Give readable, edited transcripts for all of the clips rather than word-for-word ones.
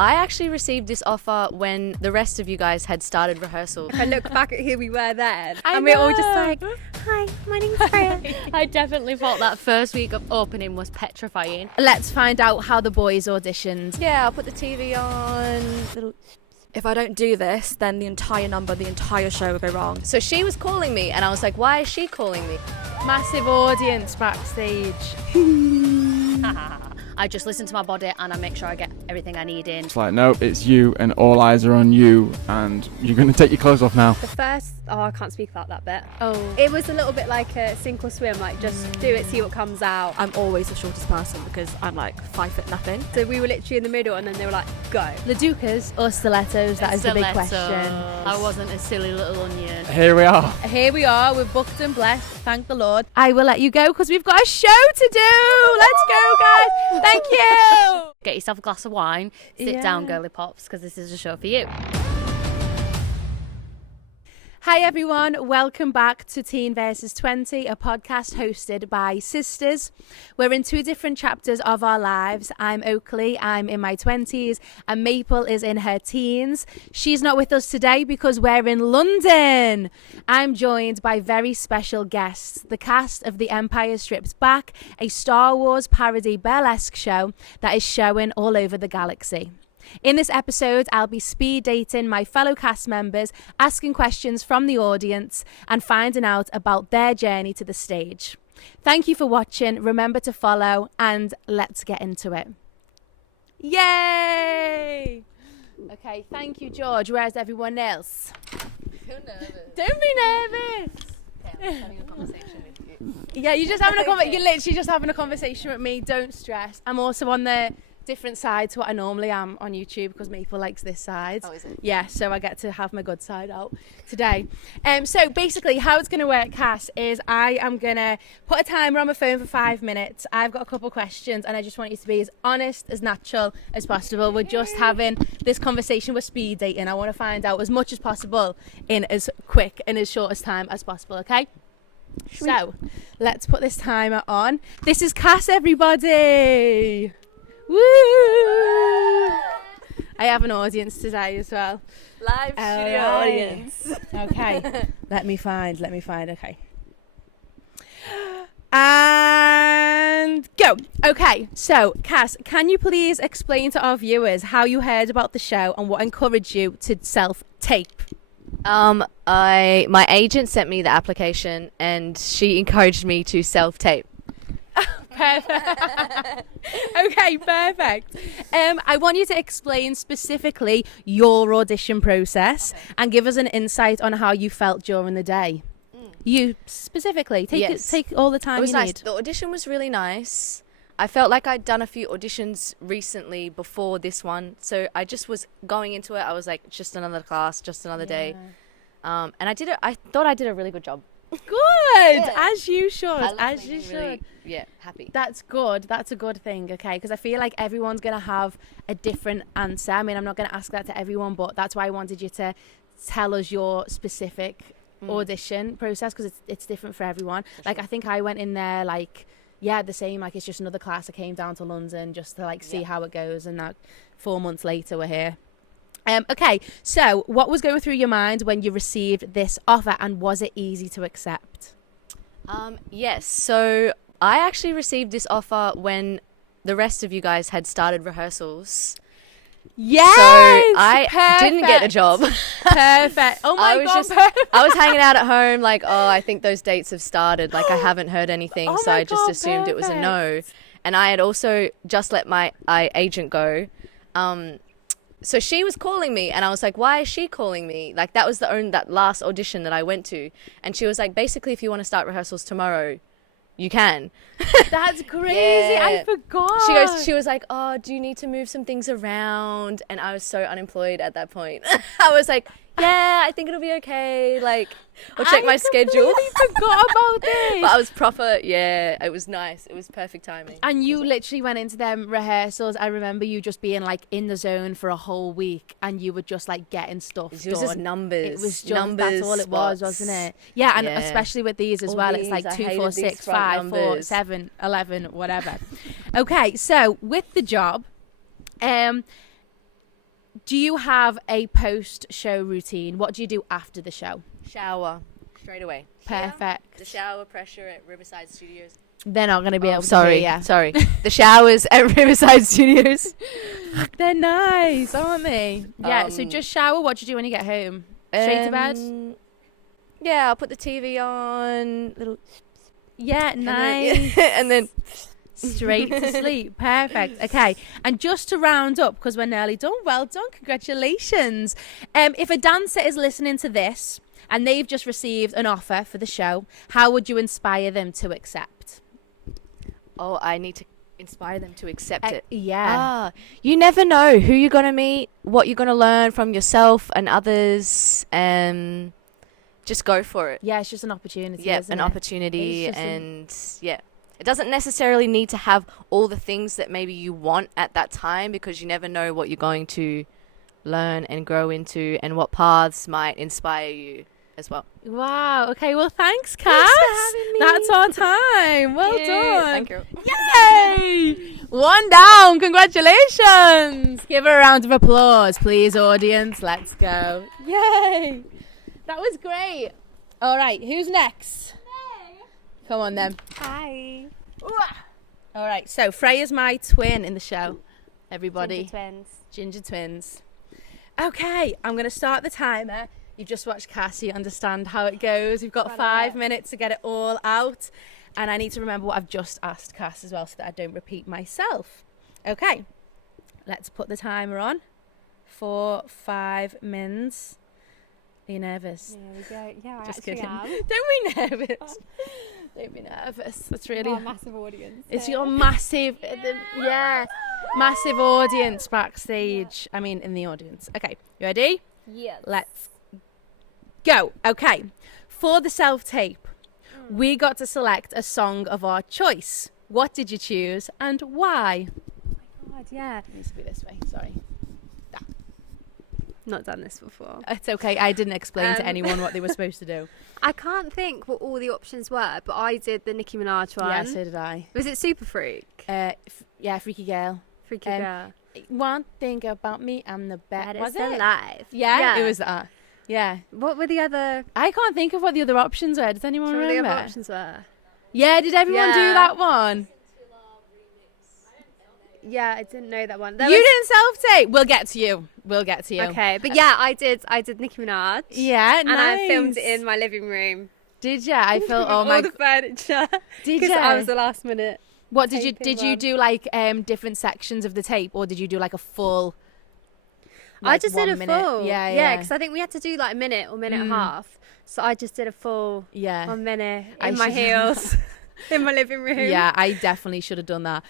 I actually received this offer when the rest of you guys had started rehearsal. I look back at who we were then, and know. we're all just like, hi, my name's Freya. I definitely felt that first week of opening was petrifying. Let's find out how the boys auditioned. Yeah, I'll put the TV on. If I don't do this, then the entire show will go wrong. So she was calling me and I was like, why is she calling me? Massive audience backstage. I just listen to my body and I make sure I get everything I need in. It's like, no, it's you and all eyes are on you and you're going to take your clothes off now. The first, I can't speak about that bit. Oh. It was a little bit like a sink or swim, like just do it, see what comes out. I'm always the shortest person because I'm like 5 foot nothing. So we were literally in the middle and then they were like, go. Ladukas or stilettos? That is the big question. I wasn't a silly little onion. Here we are. Here we are, we're booked and blessed, thank the Lord. I will let you go because we've got a show to do. Let's go, guys. Thank you. Get yourself a glass of wine, sit down, girly pops, because this is a show for you. Hi everyone, welcome back to Teen vs 20, a podcast hosted by sisters. We're in 2 different chapters of our lives. I'm Oakleigh, I'm in my 20s, and Maple is in her teens. She's not with us today because we're in London. I'm joined by very special guests, the cast of The Empire Strikes Back, a Star Wars parody burlesque show that is showing all over the galaxy. In this episode, I'll be speed dating my fellow cast members, asking questions from the audience and finding out about their journey to the stage. Thank you for watching. Remember to follow and let's get into it. Yay! Okay, thank you, George. Where's everyone else? Feel nervous. Don't be nervous. Okay, I'm having a conversation with you. Yeah, you're just having a you're literally just having a conversation with me. Don't stress. I'm also on the different side to what I normally am on YouTube because Maple likes this side. Oh, is it? Yeah, so I get to have my good side out today. So basically how it's going to work, Cass, is I am going to put a timer on my phone for 5 minutes. I've got a couple questions and I just want you to be as honest, as natural as possible. We're just having this conversation with speed dating. I want to find out as much as possible in as quick and as short as time as possible, okay? So let's put this timer on. This is Cass, everybody. Woo! I have an audience today as well. Live studio audience. Okay, let me find, okay. And go. Okay, so Cass, can you please explain to our viewers how you heard about the show and what encouraged you to self-tape? My agent sent me the application and she encouraged me to self-tape. Perfect. Okay, perfect. I want you to explain specifically your audition process and give us an insight on how you felt during the day. You specifically take all the time it was you nice. need. The audition was really nice. I felt like I'd done a few auditions recently before this one, so I just was going into it. I was like, just another class, just another day, and I did it. I thought I did a really good job. Good, as you should, as you should. Really, happy. That's good. That's a good thing, okay? Because I feel like everyone's going to have a different answer. I mean, I'm not going to ask that to everyone, but that's why I wanted you to tell us your specific audition process because it's different for everyone. Like, I think I went in there like, the same. Like, it's just another class. I came down to London just to like see how it goes, and now 4 months later we're here. Okay, so what was going through your mind when you received this offer, and was it easy to accept? Yes, so I actually received this offer when the rest of you guys had started rehearsals. Yes! So I didn't get a job. Perfect. Oh my God, I was hanging out at home like, I think those dates have started. Like, I haven't heard anything, so I just assumed it was a no. And I had also just let my agent go. So she was calling me and I was like, why is she calling me? Like, that was that last audition that I went to. And she was like, basically, if you want to start rehearsals tomorrow, you can. That's crazy. I forgot. She was like, oh, do you need to move some things around? And I was so unemployed at that point. I was like, yeah, I think it'll be okay. Like, I'll check my schedule. I forgot about this. But I was proper, it was nice. It was perfect timing. And you literally went into them rehearsals. I remember you just being like in the zone for a whole week and you were just like getting stuff done. It was just numbers. It was just, numbers, that's all it was, wasn't it? Yeah, and especially with these as well. It's like 2, 4, 6, 5, 4, 7, 11, whatever. Okay, so with the job, do you have a post-show routine? What do you do after the show? Shower straight away. Perfect. The shower pressure at Riverside Studios. They're not going to be able sorry, to hear you. sorry. The showers at Riverside Studios. They're nice, aren't they? Yeah, so Um, just shower. What do you do when you get home? Straight to bed? Yeah, I'll put the TV on. Little. Yeah, nice. And then Straight to sleep. Perfect. Okay. And just to round up, because we're nearly done, well done. Congratulations. If a dancer is listening to this and they've just received an offer for the show, how would you inspire them to accept? Oh, I need to inspire them to accept it. Yeah. You never know who you're going to meet, what you're going to learn from yourself and others. Just go for it. Yeah, it's just an opportunity. Yeah, isn't an it? opportunity. It's just And yeah, it doesn't necessarily need to have all the things that maybe you want at that time, because you never know what you're going to learn and grow into and what paths might inspire you as well. Wow. Okay. Well, thanks, Cass. Thanks for having me. That's our time. Well done. Thank you. Yay! One down. Congratulations. Give her a round of applause, please, audience. Let's go. Yay. That was great. All right. Who's next? Come on, then. Hi. All right. So, Freya's my twin in the show. Everybody. Ginger twins. Ginger twins. Okay. I'm going to start the timer. You've just watched Cassie understand how it goes. We've got Got 5 it. minutes to get it all out. And I need to remember what I've just asked Cass as well, so that I don't repeat myself. Okay. Let's put the timer on for 5 minutes. Are you nervous? There we go. Yeah, I Just actually kidding. am. Don't be nervous. Don't be nervous. That's really... Got a massive audience. It's so- your massive... massive audience backstage. I mean, in the audience. Okay. You ready? Yes. Let's go. Okay. For the self-tape, we got to select a song of our choice. What did you choose and why? God, yeah. It needs to be this way. Sorry. Not done this before. It's okay. I didn't explain to Um, anyone what they were supposed to do. I can't think what all the options were, but I did the Nicki Minaj one. Yeah, so did I. Was it Super Freak? Yeah, Freaky Girl. Freaky um, Girl. One thing about me, I'm the best. That Was is it? alive. Yeah, it was that. Yeah. What were the other? I can't think of what the other options were. Does anyone Some of the remember? other options were. Yeah, did everyone do Yeah. that one? Yeah, I didn't know that one. You didn't self-tape. We'll get to you. Okay, but yeah, I did Nicki Minaj. Yeah, And I filmed it in my living room. Did ya? I felt. Oh all my. the furniture. Did Because ya? I was the last minute. What did you taping did you one. do like different sections of the tape, or did you do like a full? I like, just did 1 a minute? full. Yeah. because I think we had to do like a minute or minute and a half. So I just did a full Yeah. 1 minute I in my should- heels in my living room. Yeah, I definitely should have done that.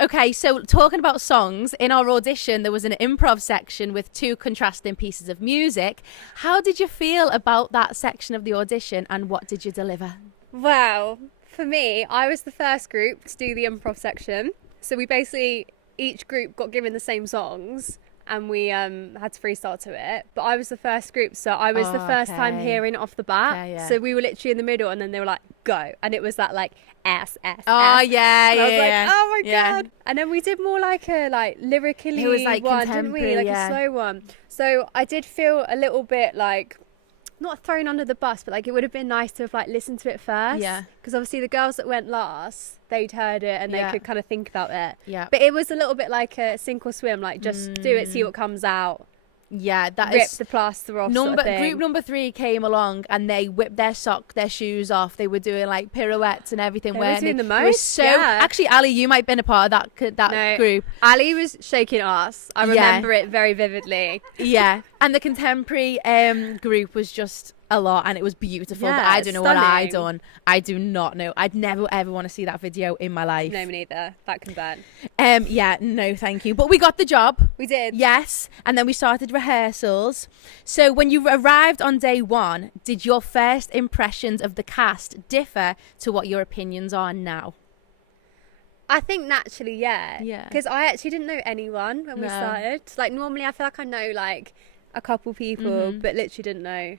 Okay, so talking about songs, in our audition, there was an improv section with 2 contrasting pieces of music. How did you feel about that section of the audition, and what did you deliver? Well, for me, I was the first group to do the improv section. So we basically, each group got given the same songs and we had to freestyle to it. But I was the first group, so I was the first time Okay. hearing it off the bat. Okay, yeah. So we were literally in the middle and then they were like, go. And it was that like S, S, Oh S. yeah, And I was yeah, like, yeah. oh my Yeah. God. And then we did more like a lyrically It was, like, one, didn't we? contemporary, Like yeah. a slow one. So I did feel a little bit like, not thrown under the bus, but like it would have been nice to have like listened to it first. Yeah. Because obviously the girls that went last, they'd heard it and Yeah. they could kind of think about it. Yeah. But it was a little bit like a sink or swim, like just do it, see what comes out, Yeah, that rip is the plaster off. sort of thing. group number 3 came along and they whipped their shoes off. They were doing like pirouettes and everything. They were weren't doing the It was most, so yeah. actually, Ali, you might have been a part of that No. group. Ali was shaking ass. I Yeah. remember it very vividly. Yeah, and the contemporary group was just a lot, and it was beautiful. But Yeah, I don't know what I stunning. done. I do not know. I'd never ever want to see that video in my life. No, me neither. That can burn. Yeah, no, thank you. But we got the job. We did. Yes, and then we started rehearsals. So when you arrived on day 1, did your first impressions of the cast differ to what your opinions are now? I think naturally, yeah. Yeah. Because I actually didn't know anyone when we No. started. Like normally I feel like I know like a couple people, but literally didn't know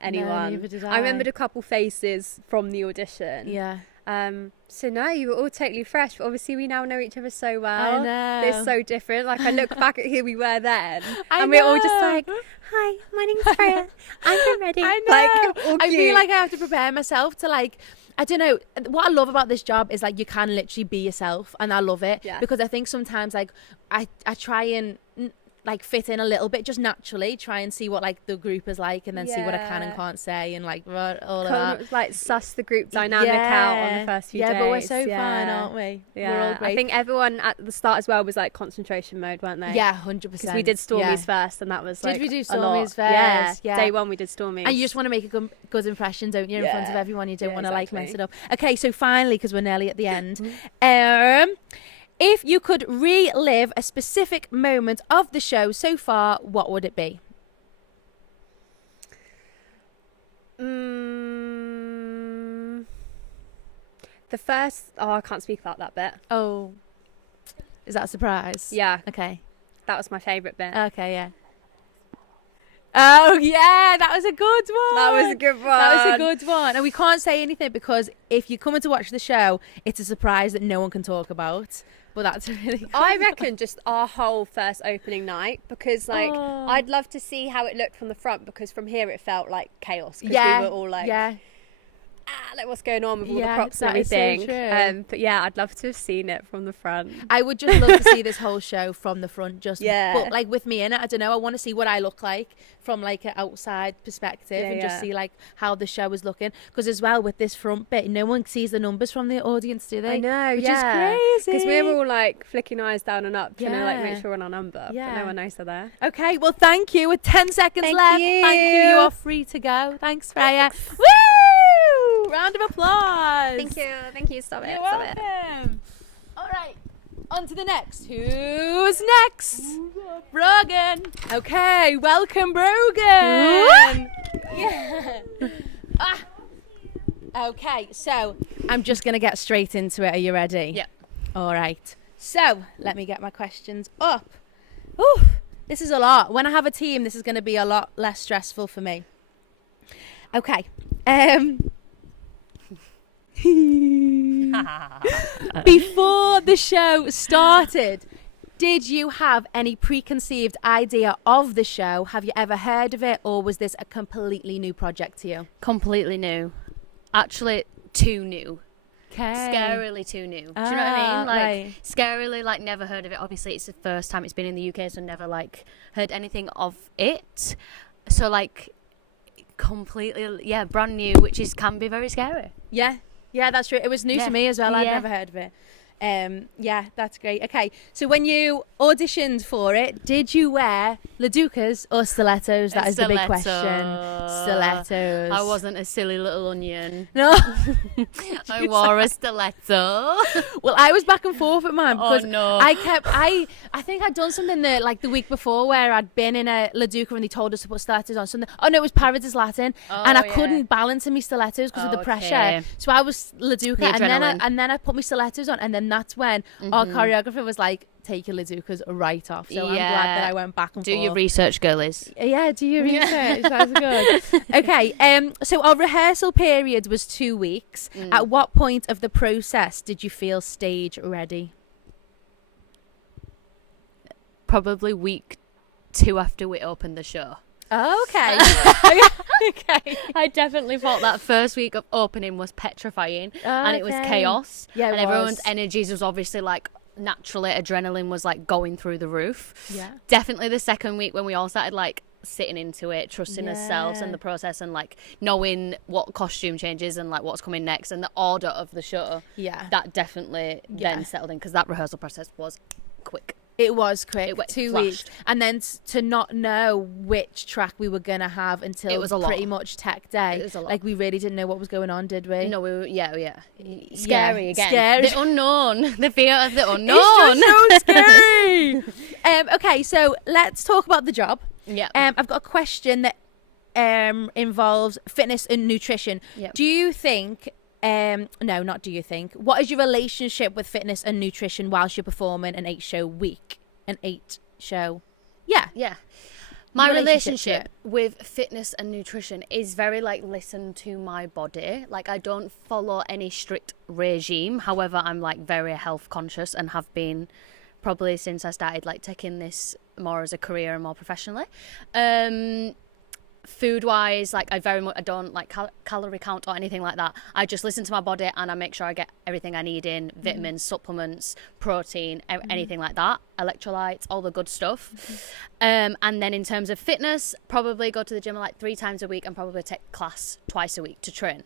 anyone. neither did I I. remembered a couple faces from the audition. Yeah. So no, you were all totally fresh. But obviously, we now know each other so well. I know. They're so different. Like I look back at who we were then, I and we're all just know. like, "Hi, my name's Freya. I'm ready." I know. Like, all I feel cute. like I have to prepare myself to like. I don't know. What I love about this job is like you can literally be yourself, and I love it Yeah. because I think sometimes like I try and like fit in a little bit just naturally, try and see what like the group is like, and then see what I can and Yeah. can't say, and like all of Kind that. of, like suss the group dynamic out on the first few days. Yeah, but we're so fun, Yeah. aren't we? Yeah, We're all great. I think everyone at the start as well was like concentration mode, weren't they? Yeah, 100%. because we did Stormies first, and that was Did like we do a lot. Stormies Yeah. first? Yeah. Day one we did Stormies. And you just want to make a good impression, don't you, in front of Yeah. everyone? You don't Yeah, want to like mess exactly. it up. Okay, so finally, because we're nearly at the end, if you could relive a specific moment of the show so far, what would it be? The first. Oh, I can't speak about that bit. Oh, is that a surprise? Yeah, Okay. that was my favourite bit. Okay. Yeah. Oh yeah, that was a good one. That was a good one. That was a good one. And we can't say anything because if you're coming to watch the show, it's a surprise that no one can talk about. But that's a really good I one. reckon just our whole first opening night, because like Oh. I'd love to see how it looked from the front, because from here it felt like chaos, because Yeah. we were all like, yeah. like what's going on with all the Yeah, props and that is so everything. true. But yeah, I'd love to have seen it from the front. I would just love to see this whole show from the front, just Yeah. but like with me in it. I don't know. I want to see what I look like from like an outside perspective, Yeah, and just yeah. see like how the show is looking. Because as well with this front bit, no one sees the numbers from the audience, do they? I know, which yeah. is crazy. Because we're all like flicking eyes down and up, trying to like Yeah. make sure we're on our number. Yeah. But no one knows they're there. Okay, well, thank you. With 10 seconds Thank left, you. thank you. You are free to go. Thanks, Freya. Woo! Round of applause. Thank you. Stop it. You're Stop it. welcome. All right, on to the next. Who's next? Brogan. Okay, welcome, Brogan. Yeah. Okay, so I'm just going to get straight into it. Are you ready? Yeah. All right. So let me get my questions up. Ooh, this is a lot. When I have a team, this is going to be a lot less stressful for me. Okay. Before the show started, did you have any preconceived idea of the show? Have you ever heard of it, or was this a completely new project to you? Completely new. Actually, too new. Okay. Scarily too new. Do you know what I mean? Like, right. scarily, like, never heard of it. Obviously, it's the first time it's been in the UK, so never, like, heard anything of it. So, like, completely, yeah, brand new, which can be very scary. Yeah, that's true. It was new Yeah. to me as well. I'd Yeah. never heard of it. Yeah, that's great. Okay, so when you auditioned for it, did you wear Laducas or stilettos? That is the big question. Stilettos. I wasn't a silly little onion. No. I wore a stiletto. Well, I was back and forth with mine Oh, because no. I think I'd done something the week before where I'd been in a Laduca and they told us to put stilettos on something. Oh no, it was Paradise Latin, and I yeah. couldn't balance in my stilettos because of the pressure. Okay. So I was Laduca, The adrenaline. and then I put my stilettos on, and then that's when our choreographer was like, "Take your Laducas right off." So I'm glad Yeah. that I went back and Do forth. your research, girlies. Yeah, do your research. That's good. Okay, so our rehearsal period was 2 weeks. At what point of the process did you feel stage ready? Probably week 2 after we opened the show. Oh, okay. Okay. I definitely thought that first week of opening was petrifying, and it was Okay. chaos. Yeah, it and everyone's was. energies was obviously like naturally adrenaline was like going through the roof. Yeah. Definitely the second week when we all started like sitting into it, trusting ourselves Yeah. and the process, and like knowing what costume changes and like what's coming next and the order of the show. Yeah. That definitely Yeah. then settled in, because that rehearsal process was quick. It was quick. It went 2 flashed. weeks. And then to not know which track we were going to have until It was a lot. pretty much tech day. It was a lot. Like, we really didn't know what was going on, did we? No, we were, yeah. Scary again. Scared. The unknown. The fear of the unknown. It's just so scary. Okay, so let's talk about the job. Yeah. I've got a question that involves fitness and nutrition. Yep. Do you think... no, not do you think. What is your relationship with fitness and nutrition whilst you're performing an 8-show week? An 8-show... Yeah. Yeah. My relationship to relationship with fitness and nutrition is very like listen to my body. Like I don't follow any strict regime. However, I'm like very health conscious and have been probably since I started like taking this more as a career and more professionally. Food wise, like I don't like calorie count or anything like that. I just listen to my body and I make sure I get everything I need in, vitamins, supplements, protein, anything like that, electrolytes, all the good stuff. And then in terms of fitness, probably go to the gym like 3 times a week and probably take class twice a week to train.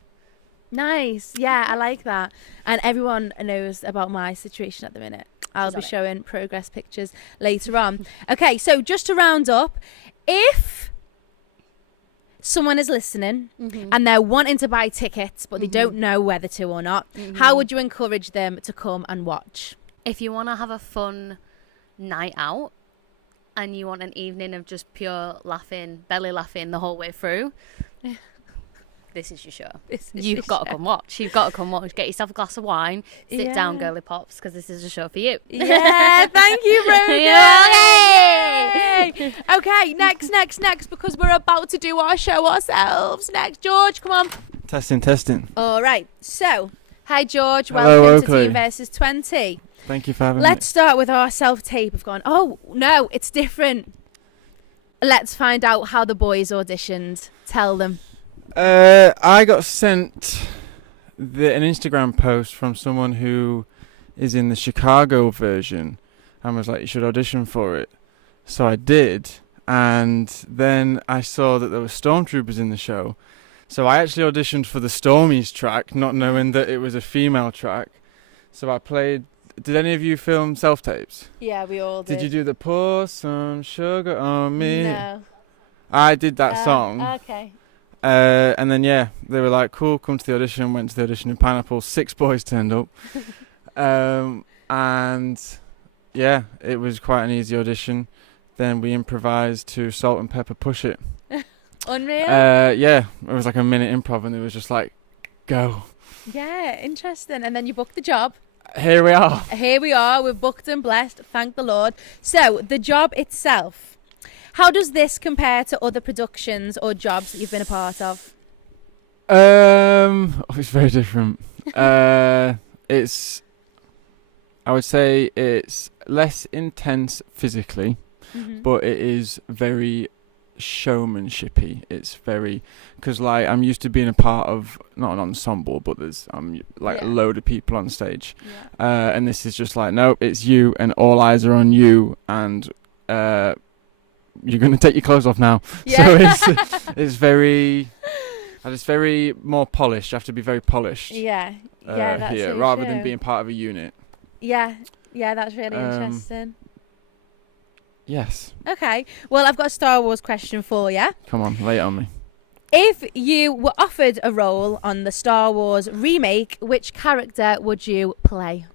Nice. Yeah, I like that. And everyone knows about my situation at the minute. I'll be showing progress pictures later on. Okay, so just to round up, if someone is listening and they're wanting to buy tickets but they don't know whether to or not, how would you encourage them to come and watch? If you want to have a fun night out and you want an evening of just pure laughing, belly laughing the whole way through, this is your show. You've got to come watch. You've got to come watch. Get yourself a glass of wine. Sit down, girly pops, because this is a show for you. Yeah, thank you, Rogan. Yay! Okay, next, because we're about to do our show ourselves. Next, George, come on. Testing. All right, so, hi, George. Hello, Welcome to Oakleigh. Team Versus 20. Thank you for having me. Let's start with our self-tape of going, oh, no, it's different. Let's find out how the boys auditioned. Tell them. I got sent an Instagram post from someone who is in the Chicago version and was like, you should audition for it. So I did, and then I saw that there were stormtroopers in the show. So I actually auditioned for the Stormies track, not knowing that it was a female track. So I played... Did any of you film self-tapes? Yeah, we all did. Did you do the Pour Some Sugar on Me? No. I did that song. Okay. And then, yeah, they were like, cool, come to the audition. Went to the audition in Pineapple. 6 boys turned up. And, yeah, it was quite an easy audition. Then we improvised to Salt and Pepper Push It. Unreal? Yeah, it was like a minute improv, and it was just like, go. Yeah, interesting. And then you booked the job. Here we are. Here we are. We're booked and blessed. Thank the Lord. So, the job itself. How does this compare to other productions or jobs that you've been a part of? It's very different. I would say it's less intense physically, but it is very showmanshipy. It's very, because like I'm used to being a part of not an ensemble, but there's a load of people on stage, and this is just like, nope, it's you, and all eyes are on you, and you're going to take your clothes off now. Yeah. So it's very, and it's very more polished. You have to be very polished. Yeah. That's here, so rather true. than being part of a unit. Yeah, that's really interesting. Yes. Okay, well, I've got a Star Wars question for you. Come on, lay it on me. If you were offered a role on the Star Wars remake, which character would you play?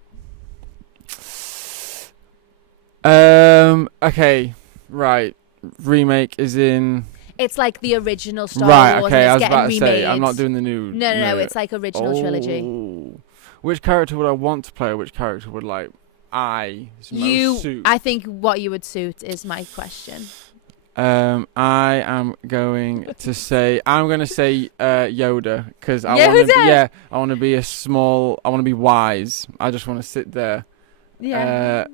Okay, right. Remake is in... It's like the original Star Wars. Okay, I was getting about to remade. say, I'm not doing the new... No, it's like original trilogy. Which character would I want to play, or which character would, like, most suit? I think what you would suit is my question. I am going to say... I'm going to say Yoda, because I want to be... Yeah, I want to be I want to be wise. I just want to sit there. Yeah.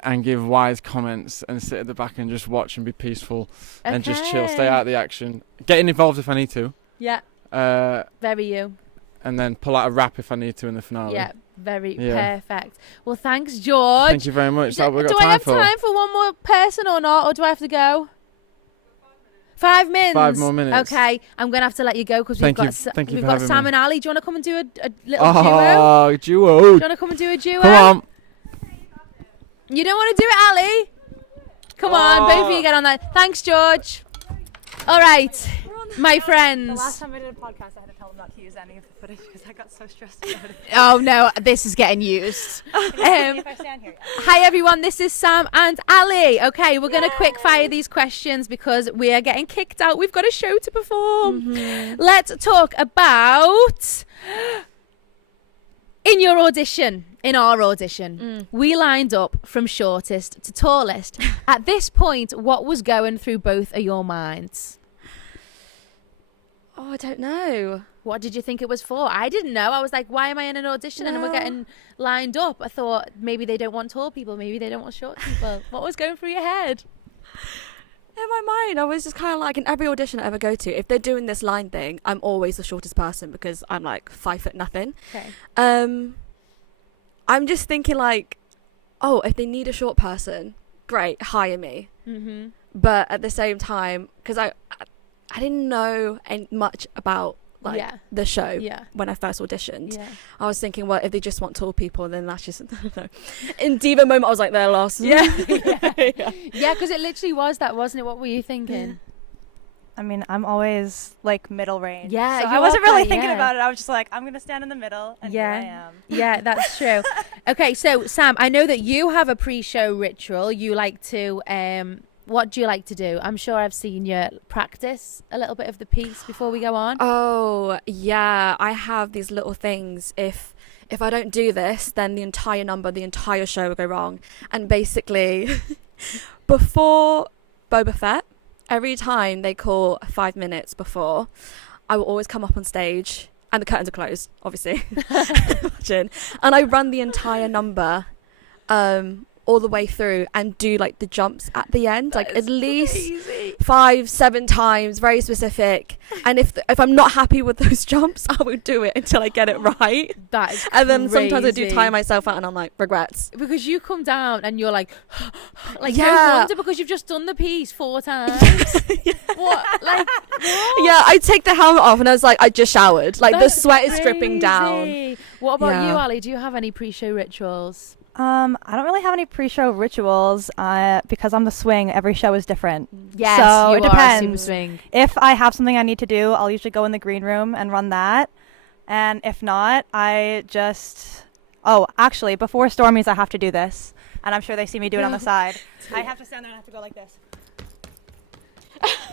And give wise comments and sit at the back and just watch and be peaceful and just chill, stay out of the action, getting involved if I need to. Yeah. Very you. And then pull out a rap if I need to in the finale. Yeah, perfect. Well, thanks, George. Thank you very much. That's what we've got do I have for. time for one more person or not, or do I have to go? 5 minutes. 5 more minutes. Okay, I'm going to have to let you go because we've got Sam me. and Ali. Do you want to come and do a little duo? Oh, duo. Do you want to come and do a duo? Come on. You don't want to do it, Ali? Come on, both of you get on that. Thanks, George. All right, my friends. The last time I did a podcast, I had to tell them not to use any of the footage because I got so stressed about it. Oh, no, this is getting used. If I stand here. Hi, everyone. This is Sam and Ali. Okay, we're going to quick fire these questions because we are getting kicked out. We've got a show to perform. Let's talk about... In our audition, we lined up from shortest to tallest. At this point, what was going through both of your minds? Oh, I don't know. What did you think it was for? I didn't know. I was like, why am I in an audition and we're getting lined up? I thought maybe they don't want tall people. Maybe they don't want short people. What was going through your head? In my mind, I was just kind of like, in every audition I ever go to, if they're doing this line thing, I'm always the shortest person because I'm like 5'0". Okay. I'm just thinking like, oh, if they need a short person, great, hire me. Mm-hmm. But at the same time, because I didn't know much about like the show when I first auditioned. Yeah. I was thinking, well, if they just want tall people, then that's just, I don't know. In diva moment, I was like, they're lost. Yeah, because it literally was that, wasn't it? What were you thinking? I mean, I'm always like middle range. Yeah, so you I wasn't are, really thinking about it. I was just like, I'm gonna stand in the middle, and here I am. Yeah, that's true. Okay, so Sam, I know that you have a pre-show ritual. You like to what do you like to do? I'm sure I've seen you practice a little bit of the piece before we go on. Oh, yeah. I have these little things. If I don't do this, then the entire number, the entire show will go wrong. And basically, before Boba Fett, every time they call 5 minutes before, I will always come up on stage, and the curtains are closed, obviously. Imagine. And I run the entire number all the way through and do like the jumps at the end, like at least 5-7 times, very specific. And if I'm not happy with those jumps, I will do it until I get it right. That is and then crazy. sometimes I do tire myself out and I'm like, regrets. Because you come down and you're like no wonder, because you've just done the piece 4 times. What? Like, what? Yeah, I take the helmet off and I was like, I just showered. Like That's the sweat is crazy. dripping down. What about Yeah. you, Ali? Do you have any pre-show rituals? I don't really have any pre-show rituals because on the swing, every show is different. Yes, so you it are depends. super swing. If I have something I need to do, I'll usually go in the green room and run that. And if not, I just... Oh, actually, before Stormies, I have to do this. And I'm sure they see me do it on the side. I have to stand there and I have to go like this.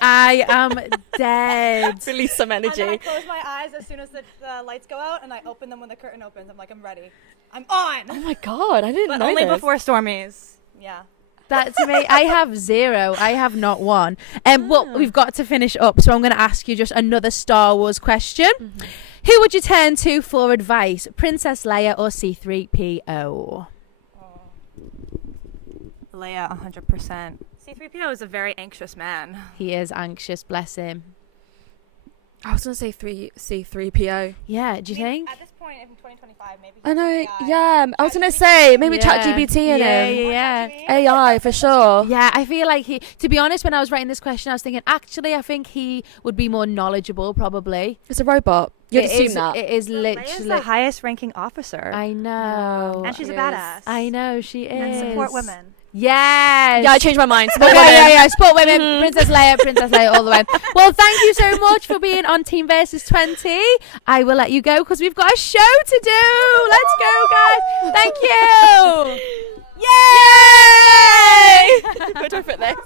I am dead. Release some energy. And then I close my eyes as soon as the lights go out, and I open them when the curtain opens. I'm like, I'm ready. I'm on! Oh my God, I didn't But know only this. before Stormies. Yeah. That's me. I have 0. I have not one. But we've got to finish up, so I'm going to ask you just another Star Wars question. Mm-hmm. Who would you turn to for advice, Princess Leia or C-3PO? Leia, 100%. C-3PO is a very anxious man. He is anxious, bless him. I was going to say C-3PO. Yeah, do you think? At this point, in 2025, maybe. I know, yeah. I was going to say, maybe ChatGPT in him. Yeah. AI, for sure. Yeah, I feel like to be honest, when I was writing this question, I was thinking, actually, I think he would be more knowledgeable, probably. It's a robot. You'd It assume is- that. It is Leia's literally. the highest ranking officer. I know. And she's a Yes. badass. I know, she is. And support women. Yes. Yeah, I changed my mind. Support Okay, women. yeah, support women. Princess Leia all the way. Well, thank you so much for being on Team Versus 20. I will let you go because we've got a show to do. Let's go, guys. Thank you. Yay! Good for this.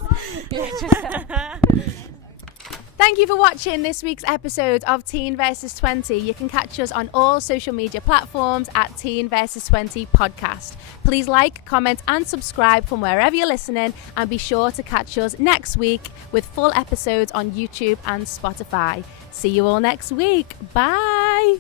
Thank you for watching this week's episode of Teen Versus 20. You can catch us on all social media platforms at Teen Versus 20 Podcast. Please like, comment, and subscribe from wherever you're listening, and be sure to catch us next week with full episodes on YouTube and Spotify. See you all next week. Bye.